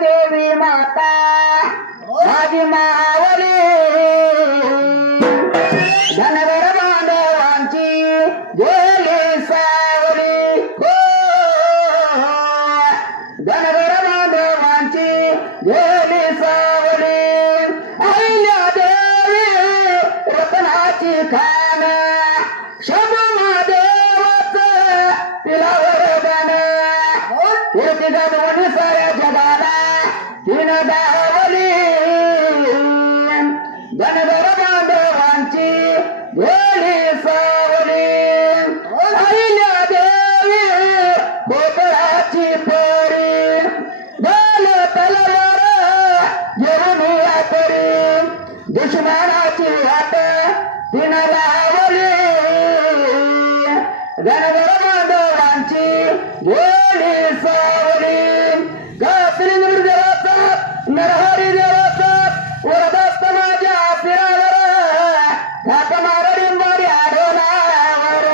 देवी माता माझी मावली धनगर बांधवांची गेली सावली हो धनगर बांधवांची गेली सावली अहिल्या देवी रत्नाची खान शंभू महादेवाच तिला वरदान कीर्ती गाजवली साऱ्या जगाला तीन दावली धनगर बांधवांची गेली सावली अहिल्या देवी बोकडाची परी ढाल तलवार घेऊन या परी दुश्मनाची हात तीन लावली धनगर बांधवांची गेली सावली गासरी निर्देवाचा नरहरी देवाचा वरदस्त माझ्या शिरावर थाप मारडी मारी आढोलावर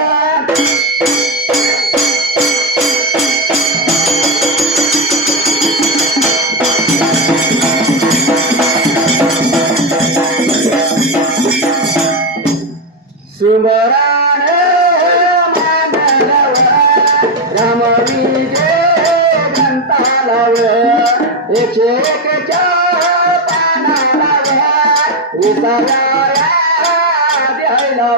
सुंदराने एकशे एकच्या पानाला विसाव्या द्यायला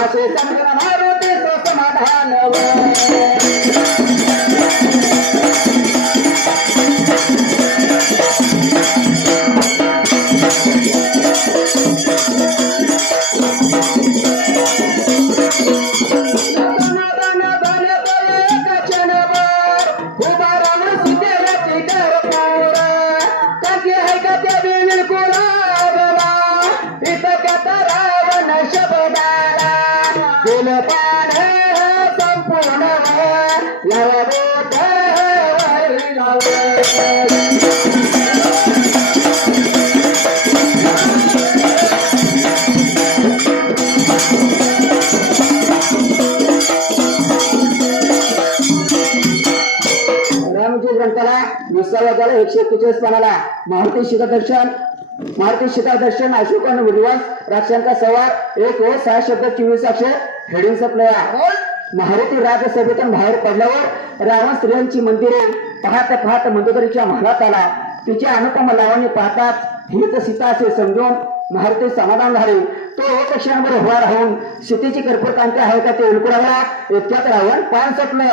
असे समजा मारुती समाधान संपूर्ण रामजी ग्रंथाला 20व्या 141 पानाला मारुती शिखर दर्शन अशोकन विद्वांस राक्षांका सवार 1 व 6 शब्द 24 अक्षर हेडिंग सप्लाय मारुती राज्यसभेतून बाहेर पडल्यावर रावण स्त्रियांची मंदिरे पाहत मंदोदरीच्या महालात आला तिच्या अनुपम लावणी पाहताच हीच सीता असे समजून मारुती समाधान झाले तो एक क्षणभर उभा राहून सीतेची कर्पूरकांती आहे का ते उलकुडाला इतक्यात रावण पान सुटलं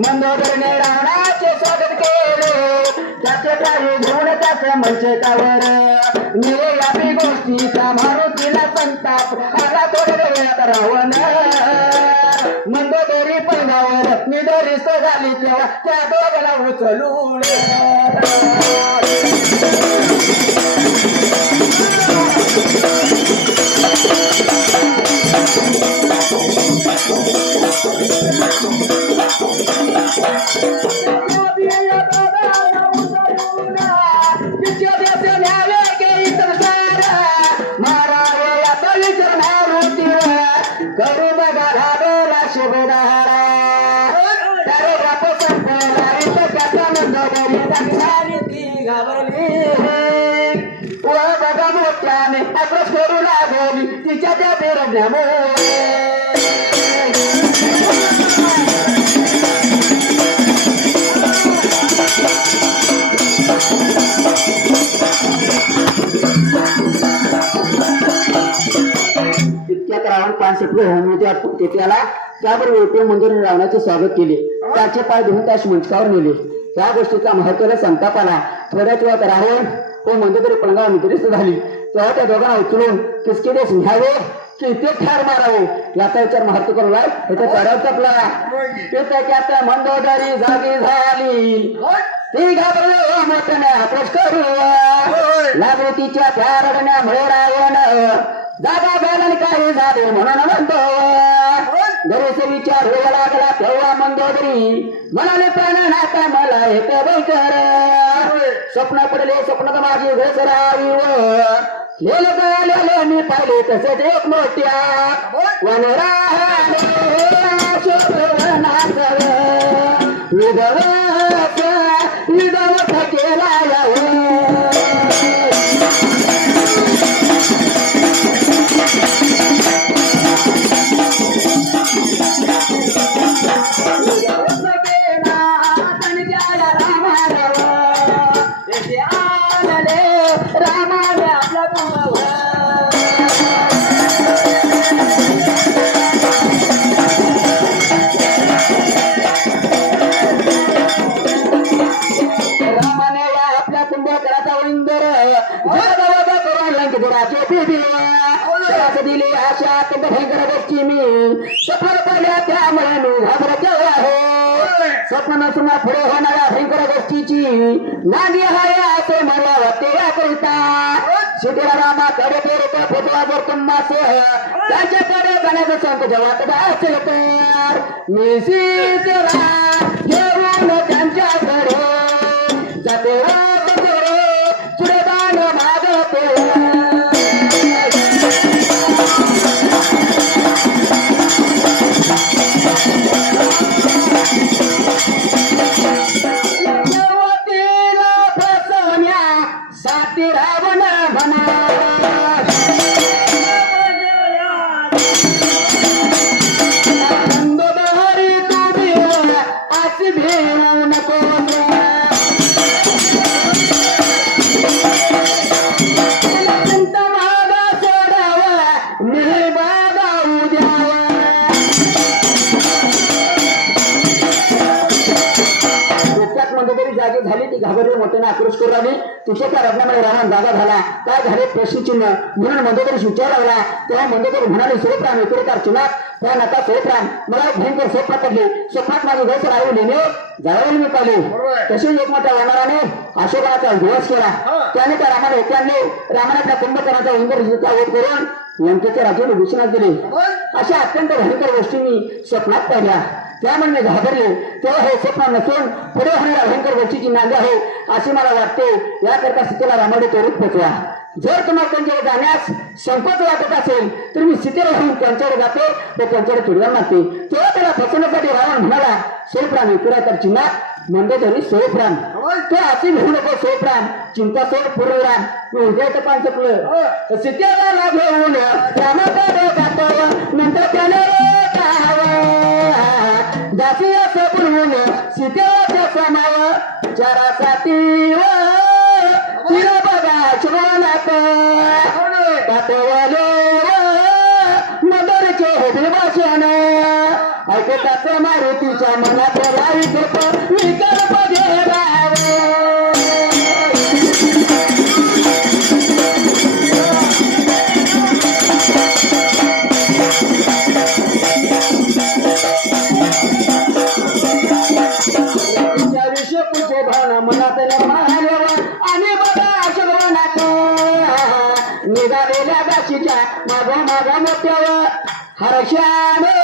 मंदोदरीने रावणाचे स्वागत केले त्याचे काही गुण त्याचे मंचकावर निरयापी गोष्टीचा मारुतीला संताप आला थोड्या वेळात रावण मंदोदरी पैनावर निदरिस्त झाली तेव्हा त्या दोघाला उचलून घाबरली मोठ्याने आक्रोश करू लागली तिच्या त्या बेरडण्यामुळे. इतक्यात रावण पानसटले होऊन त्याला त्याबरोबर येथे मंदिर रावणाचे स्वागत केले. त्याचे पाय धुवून त्यास मंचकावर नेले. या गोष्टीचा महत्वाला संताप आला. थोड्याच वेळात रावण व मंदोदरी पलंगावर निद्रिस्त झाली. तेव्हा त्या दोघांना उचलून किसकिदेस न्यावे की ते ठार मारावे याचा विचार महत्व करू लाग त्याच्या चढाव चपला. त्याच्यात मंदोदरी जागी झाली. ती घाबरली मोठ्याने आक्रोश करू लागली तिच्या त्या रडण्यामुळे रावण जागा झाला काही झाले म्हणून म्हणतो. घरीच विचार होऊ लागला तेव्हा मंदोदरी म्हणाले प्राणनाथा मला हे कर. स्वप्न पडले स्वप्नात माझी घसरावी व मी पाहिले तसंच एक मोठ्या वनराहाने विधवत केला दिली अशा भयंकर गोष्टी मी सफल पडल्या त्यामुळे मी घाबरत आहे. स्वप्न नसून पुढे होणाऱ्या भयंकर गोष्टीची नांदी आहे असे मला वाटते. याकरिता शिटीला रामाकडे फेरतो फोटवा जर तुम्हास त्यांच्याकडे जाण्याचं संकट वाटत असेल तर मी सीतेला घेऊन त्यांच्याकडे जाते पुढे बाण मागते. झाली ती घाबरली मोठ्याने आक्रोश करू लागली. तिच्या त्या रत्नामध्ये रावण जागा झाला. काय झाले प्रश्नचिन्ह म्हणून मंदोदरी विचार लागला. तेव्हा मंदोदरी म्हणाले सोप्राम एकेकार चिन्हात त्या नका सोप्राम मला एक भयंकर स्वप्न पडले. स्वप्नात माझी घर राहू नेणे जावळ मी पाहिले. तसेच एक मोठ्या वानराने अशोकाचा दिवस केला. त्याने त्या रामाने आपल्या कुंभकर्णाचा इंद्र वध करून लंकेच्या राजाने घोषणा दिली. अशा अत्यंत भयंकर गोष्टी मी स्वप्नात पाहिल्या. त्यामुळे मी घाबरले. तेव्हा हे स्वप्न नसून पुढे होणाऱ्या भयंकर गोष्टीची नांद आहे असे मला वाटते. याकरता सीतेला रामाने त्वरित पोचवा. जर तुम्हाला त्यांच्याकडे जाण्यास संकोच वाटत असेल तर मी सीतेला घेऊन त्यांच्याकडे जाते व त्यांच्याकडे तुडवा मागते. तेव्हा त्याला फसवण्यासाठी रावण म्हणाला सोयप्राम विक्रा तर चिन्हात मंदोदरी सोयप्राम तो असे घेऊ नको सोयप्राम चिंता सोड पूर्वराम. मी उद्याचं पान चुकलं. सीतेला घेऊन रामाकडे जातो नंतर त्याने दासी असं बोलवून सीतेच्या समाव चारासाठी तिला बघा शिवनात मदरचे होते भाषण ऐकताच मारुतीच्या मनात विकल्प निघालेल्या गाशीच्या माझा माझा मोठ्यावर हर्षाने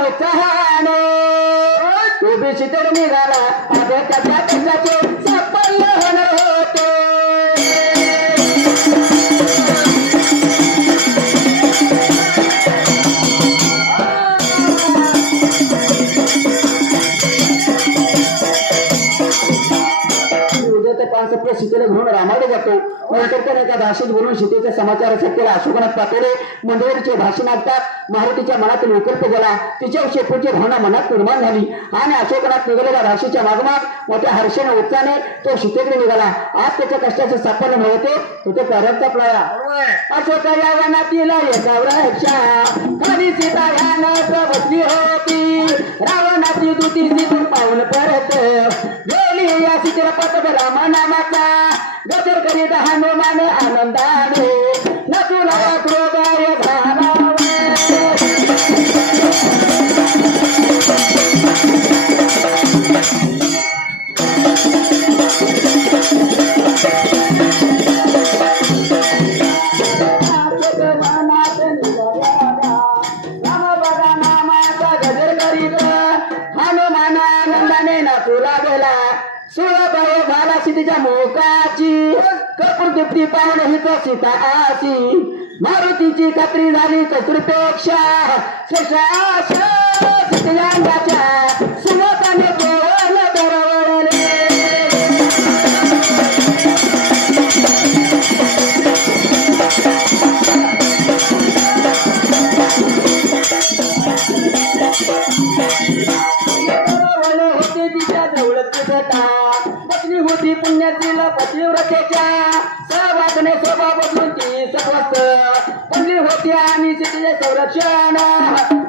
उत्साहाने उभी शितर निघाला आता त्याच्या त्याचे सापडले होणार होते. सीतेला घेऊन रामाला जातो. नंतर कीर्तन एका भाषेत बोलून सीतेचे समाचार सत्तेला अशोकनाथ पातोडे मंडळीचे भाषण ऐकतात मारुतीच्या मनातील विकल्प गेला तिच्याविषयी पुढची भावना मनात निर्माण झाली आणि अशोकनाथ निघालेल्या भाषेच्या मागमाग मोठ्या हर्षाने उत्साहाने तो सीतेकडे निघाला आज त्याच्या कष्टाचे सापडणे नव्हते तो ते प्रारब्ध पळाला अशोक या वनातील एका वृक्षा खाली सीता ह्यानं बसली होती रावणाची दुती तिथून पाहून परत गेली या सीतेला पटक रामा नामाचा गजर करीत हनुमान आनंदाने नसुला क्रोधाय झाला सीतेच्या मोकाची कपूर दीप्ती पाहून हिच सीता आशी मारुतीची खात्री झाली कसूरपेक्षा सीतेच्या सुमताने केवळ दरवळले होते तिच्या जवळच होती पुण्यातील पतिव्रतेच्या सहवासने स्वभाव बदलून ती सत्वस्त बनली होती आणि सीतेचे संरक्षण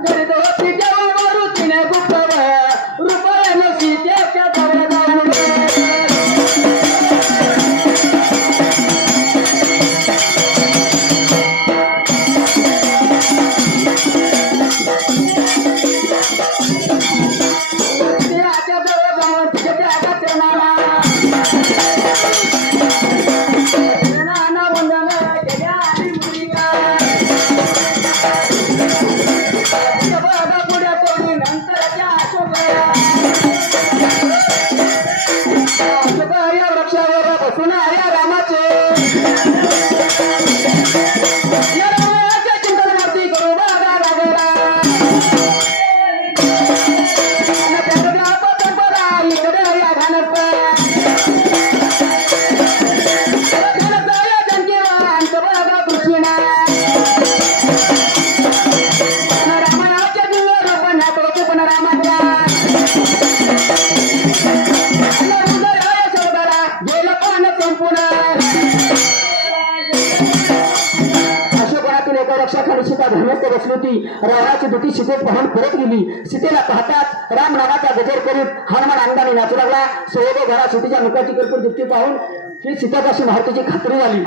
करीत होती जेव्हा मारुतीने गुप्त रुपयाने सीतेच्या जवळ जाऊन बसली होती रावणाची दुटी सीतेत पाहून परत गेली सीतेला पाहताच राम नावाचा गजर करीत हनुमान अंगाने नाचू लागला सोयरे घरा सीतेच्या मुखाची कर्पूर दीप्ती पाहून ही सीतापाशी मारुतीची खात्री झाली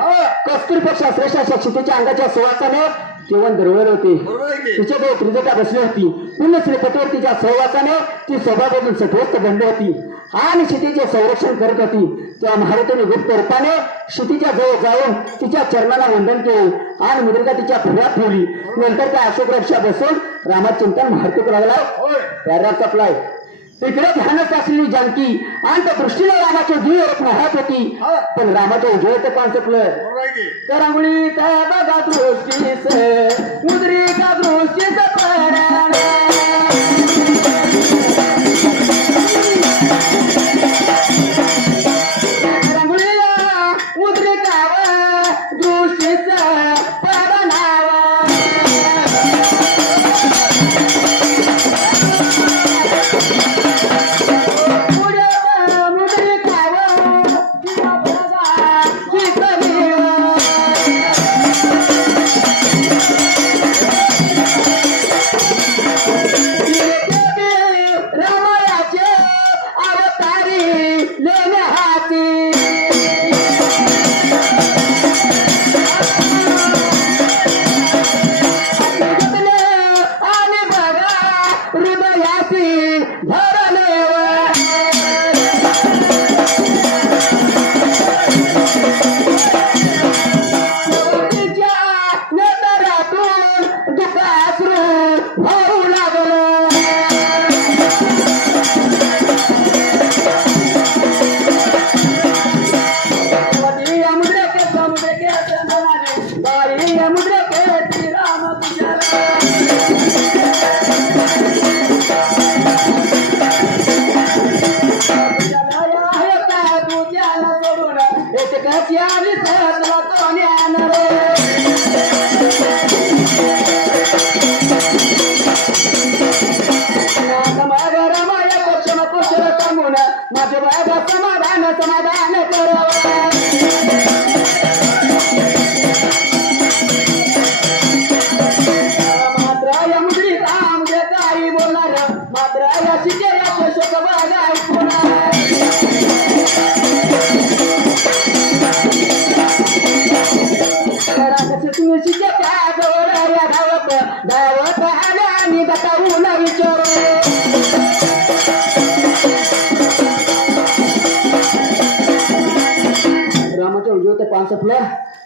कस्तुरीपेक्षा श्रेष्ठ अशा सीतेच्या अंगाच्या सुवासाने जेवण दरवळ होते तिच्या देव त्रिजटा बसली होती पुण्य श्रीपतीवर तिच्या सहवासाने ती स्वभावातून सत्वस्त बनली होती आणि सीतेचे संरक्षण करत होती त्या मारुतीने गुप्त रूपाने सीतेच्या जवळ जाऊन तिच्या चरणाला वंदन केले आणि मुद्रिका तिच्या फुड्यात ठेवली नंतर त्या अशोक रक्षा बसून रामात चिंतन मारुतीक लागला पॅराग्राफ चपलाय इकडे ध्यानच असलेली जानकी आणि त्या दृष्टीने रामाचे जीव राहत होती पण रामाच्या उजवळ पान चुकलं तर आंघोळी बघा दृष्टीस मुद्रिका दृष्टीच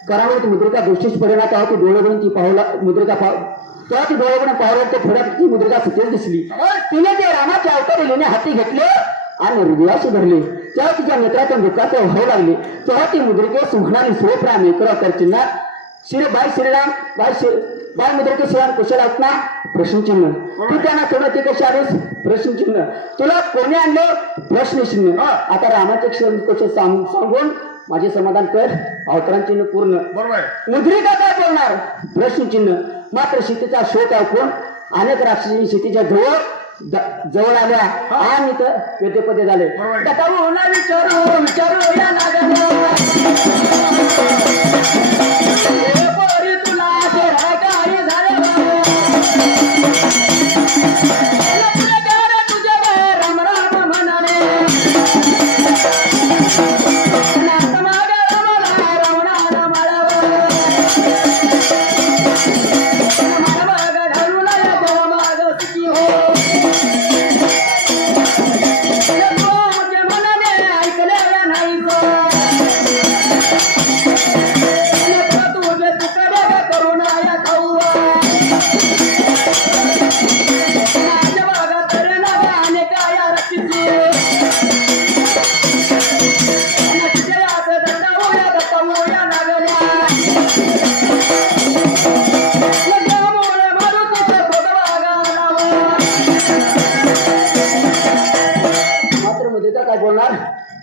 करावं मुद्रिका गोष्टीच पडेना तेव्हा ती डोळे बनून ती पाहूला मुद्रिका तेव्हा ती डोळे बनून पाहूला ते थोड्यात ती मुद्रिका सतेज दिसली. तिने ते रामाचे अवतार लेणे हाती घेतले आणि हृदयाशी धरले. तेव्हा तिच्या नेत्रातून दुःखाचे व्हावू लागले. तेव्हा ती मुद्रिकेस म्हणाली स्वप्राम एकरा चिन्ह श्री बाय श्रीराम बाय मुद्रिके शिवाय कुशल आहेत ना प्रश्नचिन्ह. तू त्यांना सोडत ती कशी आलीस प्रश्नचिन्ह. तुला कोणी आणले प्रश्नचिन्ह. आता रामाचे क्षण कसे सांगून माझे समाधान कर. अवतरांचिन्ह पूर्ण मुद्रिका काय बोलणार प्रश्नचिन्ह. मात्र शेतीचा शोध ऐकून अनेक राक्षसी शेतीच्या जवळ आल्या आणि तर वेदेपदे झाले. विचारू विचारू या नागाला तुला काय झाले राम राम म्हणाले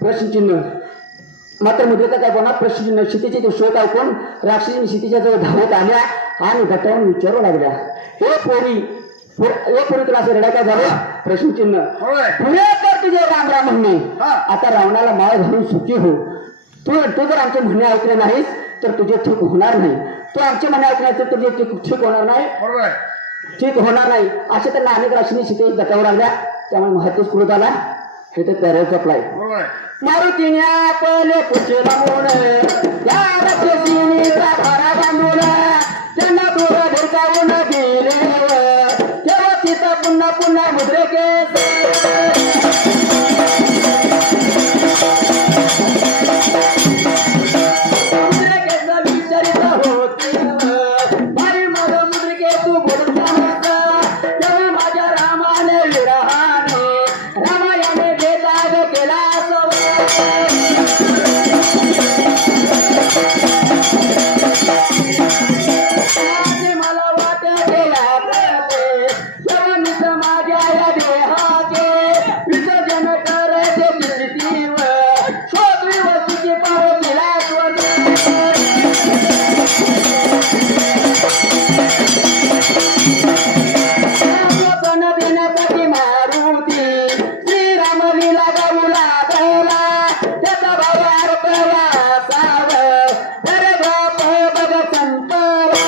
प्रश्नचिन्ह. मात्र मुद्रिका काय बोलणार प्रश्नचिन्ह. शेतीचे ते शोध ऐकून राक्षसी शेतीच्या जवळ धावत आल्या आणि गटावून विचारू लागल्या हे पोरी तुला असं रडा काय झालं प्रश्नचिन्ह. पुढे कर तुझे राम राम म्हणणे. आता रावणाला माळ घालून सुखी हो. तू जर आमचे म्हणणे ऐकले नाहीस तर तुझे ठीक होणार नाही. तू आमचे म्हणणे ऐकले तर तुझे ठीक होणार नाही. ठीक होणार नाही असे त्यांना अनेक राक्षसी शेती गटावर लागल्या. त्यामुळे महत्वच क्रोध आला. हे तर पॅरेल सप्लाय मारुतीने आपले पुचेला मोड या राक्षसीनीचा भारा बांधून त्यांना दूर ढेकावून गेले. तेव्हा तिथं पुन्हा पुन्हा मुद्रिकेस विचारित होते भारी मग मुद्रिके तू बोलून तेव्हा माझ्या रामाने विरहाने रामायाने भेदाग केला मला वाट्या गेला जेव्हा माझ्या या देहाचे विसर्जन करायचे कितीव शोधवी वस्तूची पाव केला देण्यासाठी मारुती श्रीराम लीला गाऊ लागला. त्याचा भावार प्रवासाव अरे बाप बघ संपला.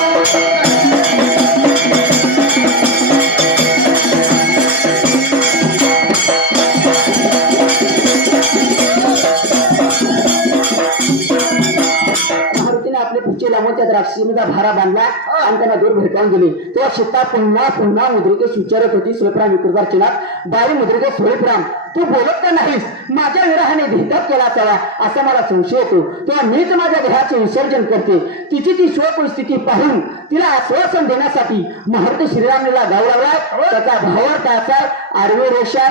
मारुतीने आपले पुढचे लांबून त्या राक्षसीचा भारा बांधला आणि त्यांना दूर भेटवून दिली. तेव्हा सीता पुन्हा पुन्हा मुद्रिकेस विचारत होती स्वयंप्राम विकृतार्चनात बाई मुद्रिके स्वयंप्राम तू बोलत का नाहीस. माझ्या विरहाने भेदक केला असावा असा मला संशय येतो. तेव्हा मीच माझ्या देहाचे विसर्जन करते. तिची ती शोक स्थिती पाहून तिला आश्वासन देण्यासाठी महर्षी श्रीरामलीला गाऊ लागला. त्याचा भावार तासा आडवे रेषा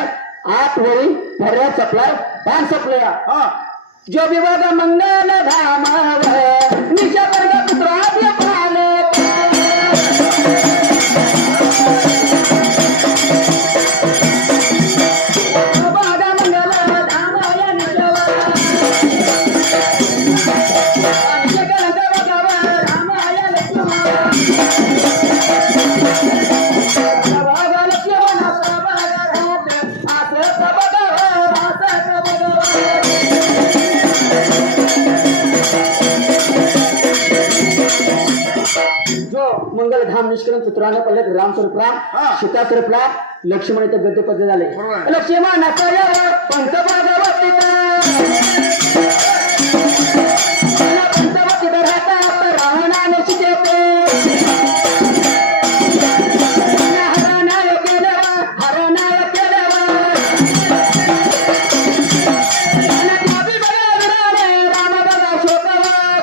8 वळी पर्याय चपलाय पान सपलया जो विवाद मंगल धामावर निशा वर्ग पुत्राचे पाले मंगल धाम निष्करण पुत्राने पडले राम स्वरूपला सीता स्वरूपला लक्ष्मण इथे गद्य पद्य झाले. लक्ष्मण पंचभागवती रावणाने शिकवते हरणाय केल्यावर राम बघा शोकावर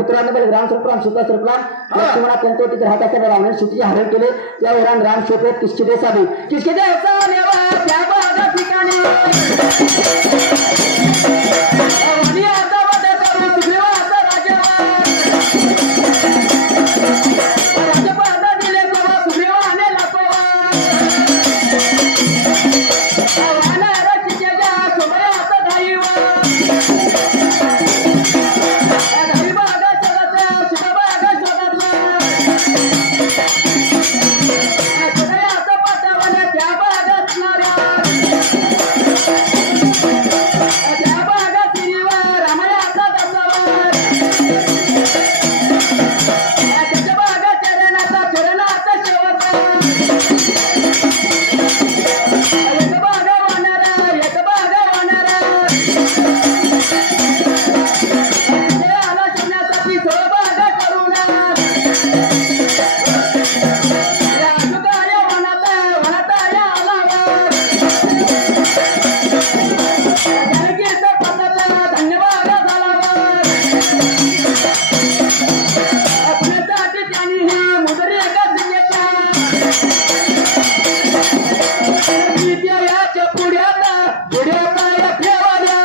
पुत्राने बल ग्राम सरप्राम सुता सरप्राम लक्ष्मणा पंतोटीत राहत असताना रावणाने सीतेचे हरण केले. त्या वरान राम शोधत किसके देसावी किसके देसावी त्या बागा ठिकाणी आणि आता बदलता सुग्रीवाचा राजवार राजपाद दिले तेव्हा सुग्रीवाने लपवार वानर चितेच्या शोभयाचा धाईवर धाई बागा शोधत शिवबागा शोधत हृदयाचं पाठवण त्या बागात असणाऱ्या त्या बागा सिरीवर रामयाचा दसावर त्याच्या बागा चरणाचा शेवट एक बागा वानरा आला शोधण्यासाठी सोळ बागा करूना राजुकार्य वनात आला आलावर जनकीचा पदाचा धन्यवाद झालावर आपल्यासाठी त्यांनी ही मुदरी एका सिंहाच्या याच्या पुढ्यात या ठेवाल्या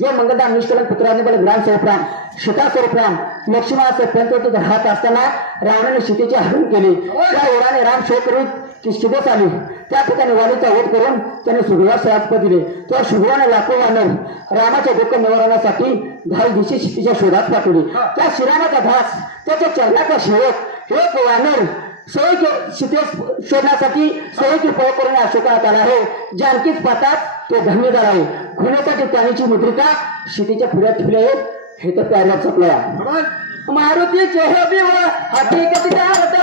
जो मंगलदान निष्कलन पुत्राने बल ग्राम स्वरूपराम सीता स्वरूपराम लक्ष्मणाचे पंतोटीत राहत असताना रावणाने सीतेचे हरण केले. त्या ओढाने राम शोक करीत किसकिदेस आले. त्या ठिकाणी वालीचा वध करून त्याने सुग्रीवास राजपद दिले. त्या सुग्रीवाने लाखो वानर रामाचे दुःख निवारणासाठी 10 दिवशी सीतेच्या शोधात पाठवले. त्या श्रीरामाचा दास त्याच्या चरणाचा सेवक एक वानर सीतेस शोधण्यासाठी सोयीची पळ करून अशोकात आला आहे. जानकीच पातात तो धन्य झाला आहे. खुण्यासाठी त्याची मुद्रिका सीतेच्या पुढ्यात ठेवली आहे. हे तर प्याऱ्यात चपला मारुतीचे हे हकीकतीचा अर्थ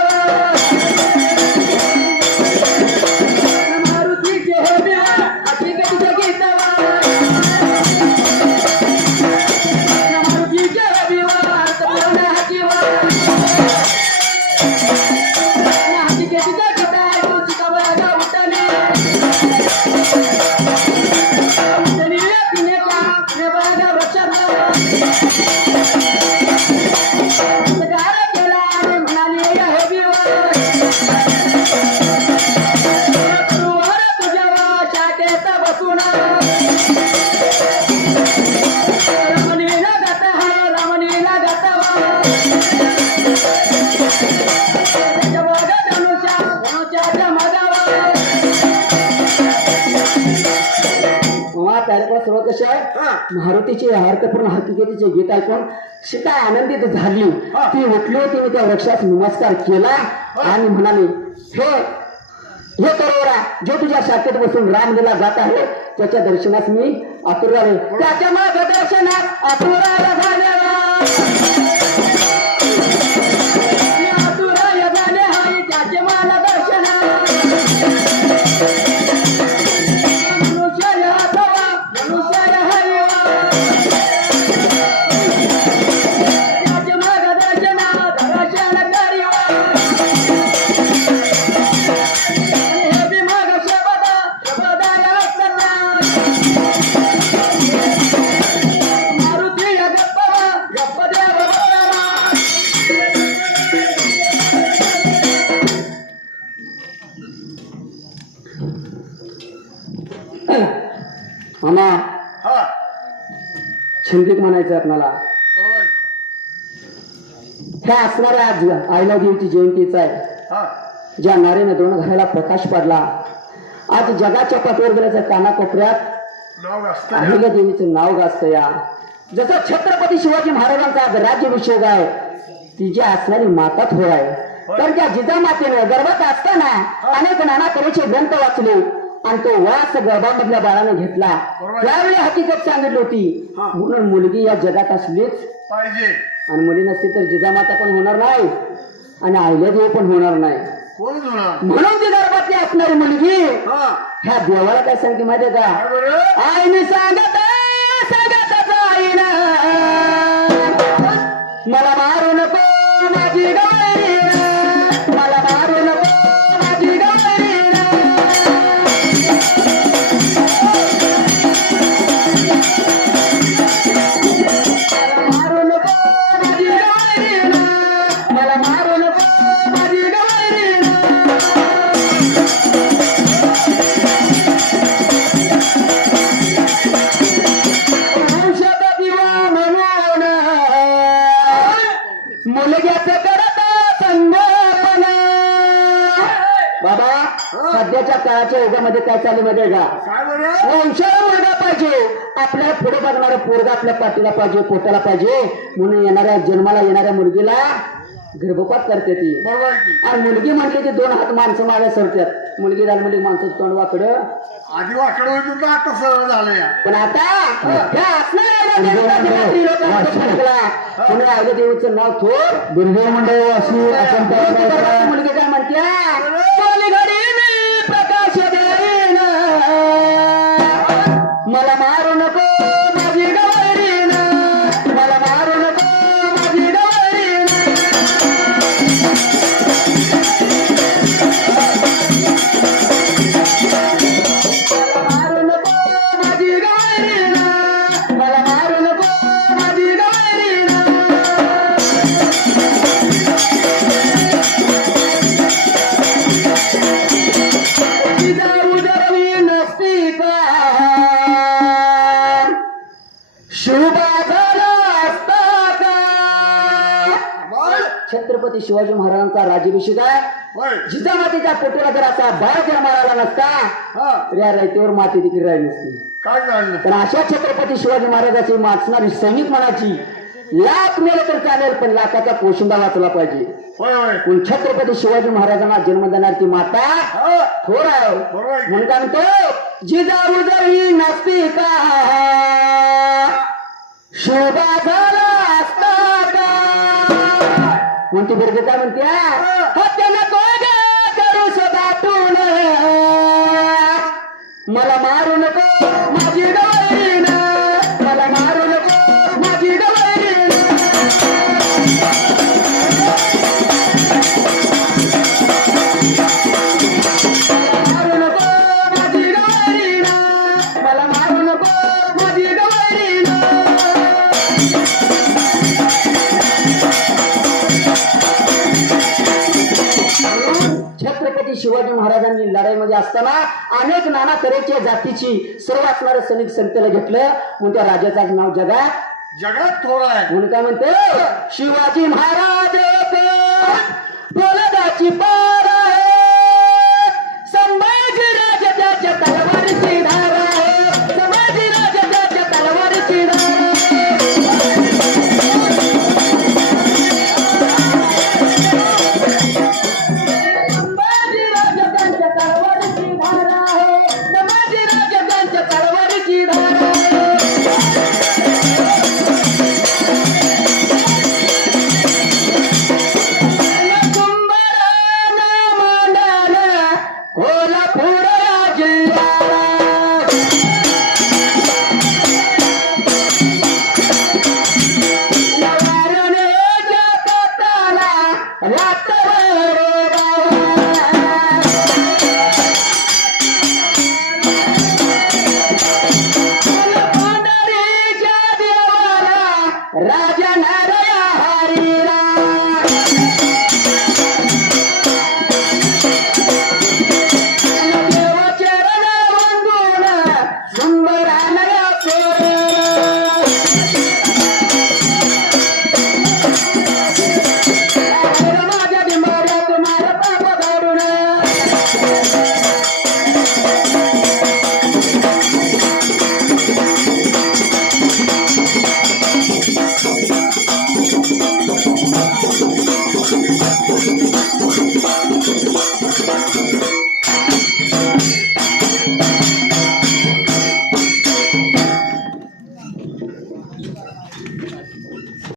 मारुतीचे हे हकीकतीचे गीत मारुतीचे हकीकतीचा गीत सीताबाईला उठणे मारुतीचे अर्थपूर्ण हकीकतीचे गीत ऐकून सीता आनंदित झाली. ती उठली, तिने त्या वृक्षास नमस्कार केला आणि म्हणाली, हे करोरा जो तुझ्या शाखेत बसून रामलीला जात आहे त्याच्या दर्शनास मी आतुर झाले. त्याच्या माझ्या दर्शनात आतुराला झाले हाय त्याचे मला दर्शना छंदिक म्हणायचं आपल्याला. ह्या असणाऱ्या आज आईलादेवीची जयंतीचा आहे. ज्या नारीने दोन घराला प्रकाश पडला. आज जगाच्या पाठीवर गेल्याच्या कानाकोपऱ्यात अहिल्या देवीचं नाव गाजत या. जसं छत्रपती शिवाजी महाराजांचा आज राज्याभिषेक आहे, तिची असणारी माता थोर आहे. तर त्या जिजामातेनं गर्भात असताना अनेक नाना तऱ्हेचे ग्रंथ वाचले आणि तो वास गर्भामधल्या बाळाने घेतला. त्यावेळी हकीकत सांगितली होती. म्हणून मुलगी या जगात असलीच पाहिजे आणि मुली नसती तर जिजामाता पण होणार नाही आणि अहिल्यादेवी पण होणार नाही. म्हणून ती गर्भातली असणारी मुलगी ह्या देवाला काय सांगते माहितीये का? आईने सांगत मला मारू नको माझी गौरी, मला मारू नको माझी गौरी. मुलग्याचं करत संगोपन. बाबा सध्याच्या काळाच्या युगामध्ये काय चालू मध्ये का काय बरं वंशाला मुलगा पाहिजे, आपल्याला पुढे बघणारा पोरगा आपल्या पाठीला पाहिजे, पोटाला पाहिजे, म्हणून येणाऱ्या जन्माला येणाऱ्या मुलगीला गर्भपात करते ती. बरोबर आहे की आणि मुलगी म्हटली की 2 हात माणसं मागे सरतात. मुलगी झाली मुली माणसाचं तोंड वाकडं. आधी वाकडं होईल तुझं आता सरळ झालं या पण आता ह्या असणाऱ्या कोणी आवलं देवीचं नाव थोर दुर्गे मंडळ मुलगी काय म्हणत्या "सोनी घडी मी प्रकाश देईन, मला मारू नको माझी गवळीन, मला मारू नको माझी गवळीन. मला मारू नको माझी गवळीन, मला मारू नको माझी गवळीन. जिजाऊ जरवी नसती का शुभा झाला असता का. छत्रपती शिवाजी महाराजांचा राज्याभिषेक आहे. होय जिजामातीच्या पोटीला जर असा बाळ जन्माला आला नसता हा तर या रयतेवर माती देखील राहिली नसती. काय झालं पण अशा छत्रपती शिवाजी महाराजाची माचणारी सैनिक म्हणायची लाख मेलं तर चालेल पण लाखाचा पोशिंदा वाचला पाहिजे. होय होय पण छत्रपती शिवाजी महाराजांना जन्म देणारी ती माता हा थोर आहे. बरोबर आहे. म्हणून काय म्हणतो जिजाऊ जरी नसती का शोभा झाला असता का. म्हणते बरोबर काय म्हणते हत्या नको ग करू सदातून, मला मारू नको माझी डवळीन, मला मारू नको माझी डवळीन. मारू नको माझी डवळीन, मला मारू नको माझी डवळीन. छत्रपती शिवाजी महाराजांनी लढाईमध्ये असताना अनेक नाना तऱ्हेच्या जातीची सर्व असणारे सैनिक संख्येला घेतलं म्हणून त्या राजाचं नाव जगात जगात थोर आहे म्हणून काय म्हणते शिवाजी महाराज पोलदाची पार आहे, संभाजी राजा त्याच्या तलवारीची धार आहे, संभाजी राजा त्याच्या तलवारीची धार आहे. संभाजी राजा त्यांच्या तलवारीची धार आहे, संभाजी राजा त्यांच्या तलवारीची धार आहे. कोल्हापूर जिल्ह्याला नवारणे जगताला रातभर